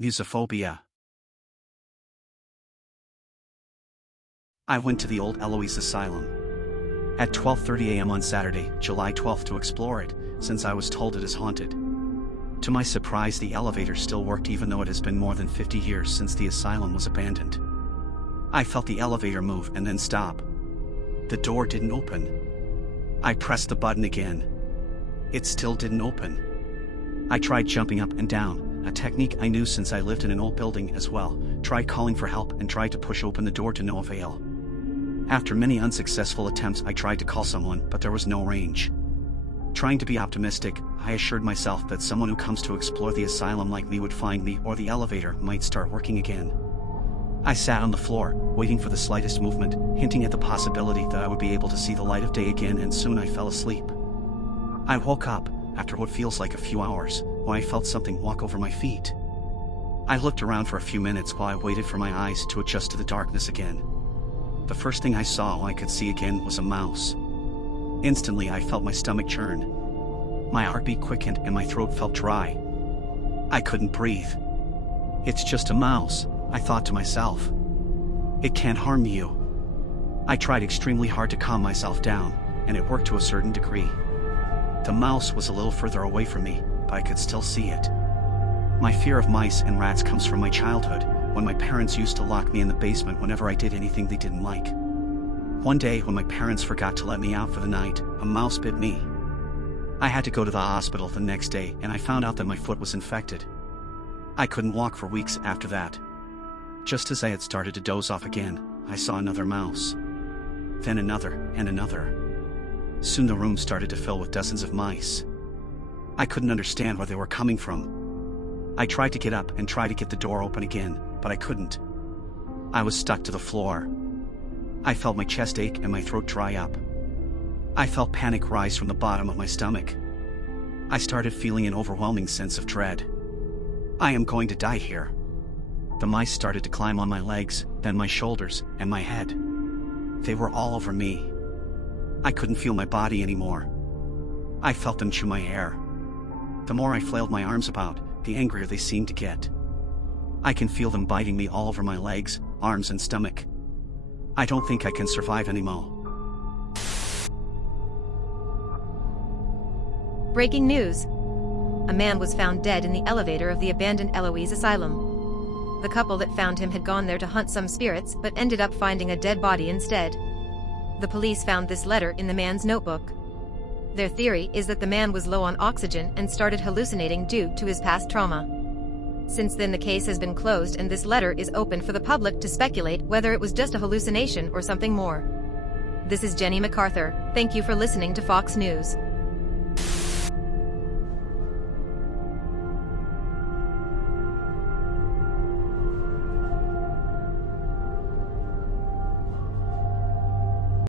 Musophobia. I went to the old Eloise Asylum at 12:30 a.m. on Saturday, July 12th to explore it, since I was told it is haunted. To my surprise, the elevator still worked even though it has been more than 50 years since the asylum was abandoned. I felt the elevator move and then stop. The door didn't open. I pressed the button again. It still didn't open. I tried jumping up and down, a technique I knew since I lived in an old building as well, tried calling for help and tried to push open the door to no avail. After many unsuccessful attempts, I tried to call someone, but there was no range. Trying to be optimistic, I assured myself that someone who comes to explore the asylum like me would find me, or the elevator might start working again. I sat on the floor, waiting for the slightest movement, hinting at the possibility that I would be able to see the light of day again, and soon I fell asleep. I woke up, after what feels like a few hours, when I felt something walk over my feet. I looked around for a few minutes while I waited for my eyes to adjust to the darkness again. The first thing I saw I could see again was a mouse. Instantly I felt my stomach churn. My heartbeat quickened and my throat felt dry. I couldn't breathe. It's just a mouse, I thought to myself. It can't harm you. I tried extremely hard to calm myself down, and it worked to a certain degree. The mouse was a little further away from me, but I could still see it. My fear of mice and rats comes from my childhood, when my parents used to lock me in the basement whenever I did anything they didn't like. One day, when my parents forgot to let me out for the night, a mouse bit me. I had to go to the hospital the next day, and I found out that my foot was infected. I couldn't walk for weeks after that. Just as I had started to doze off again, I saw another mouse. Then another, and another. Soon the room started to fill with dozens of mice. I couldn't understand where they were coming from. I tried to get up and try to get the door open again, but I couldn't. I was stuck to the floor. I felt my chest ache and my throat dry up. I felt panic rise from the bottom of my stomach. I started feeling an overwhelming sense of dread. I am going to die here. The mice started to climb on my legs, then my shoulders, and my head. They were all over me. I couldn't feel my body anymore. I felt them chew my hair. The more I flailed my arms about, the angrier they seemed to get. I can feel them biting me all over my legs, arms, and stomach. I don't think I can survive anymore. Breaking news. A man was found dead in the elevator of the abandoned Eloise Asylum. The couple that found him had gone there to hunt some spirits, but ended up finding a dead body instead. The police found this letter in the man's notebook. Their theory is that the man was low on oxygen and started hallucinating due to his past trauma. Since then, the case has been closed and this letter is open for the public to speculate whether it was just a hallucination or something more. This is Jenny MacArthur. Thank you for listening to Fox News.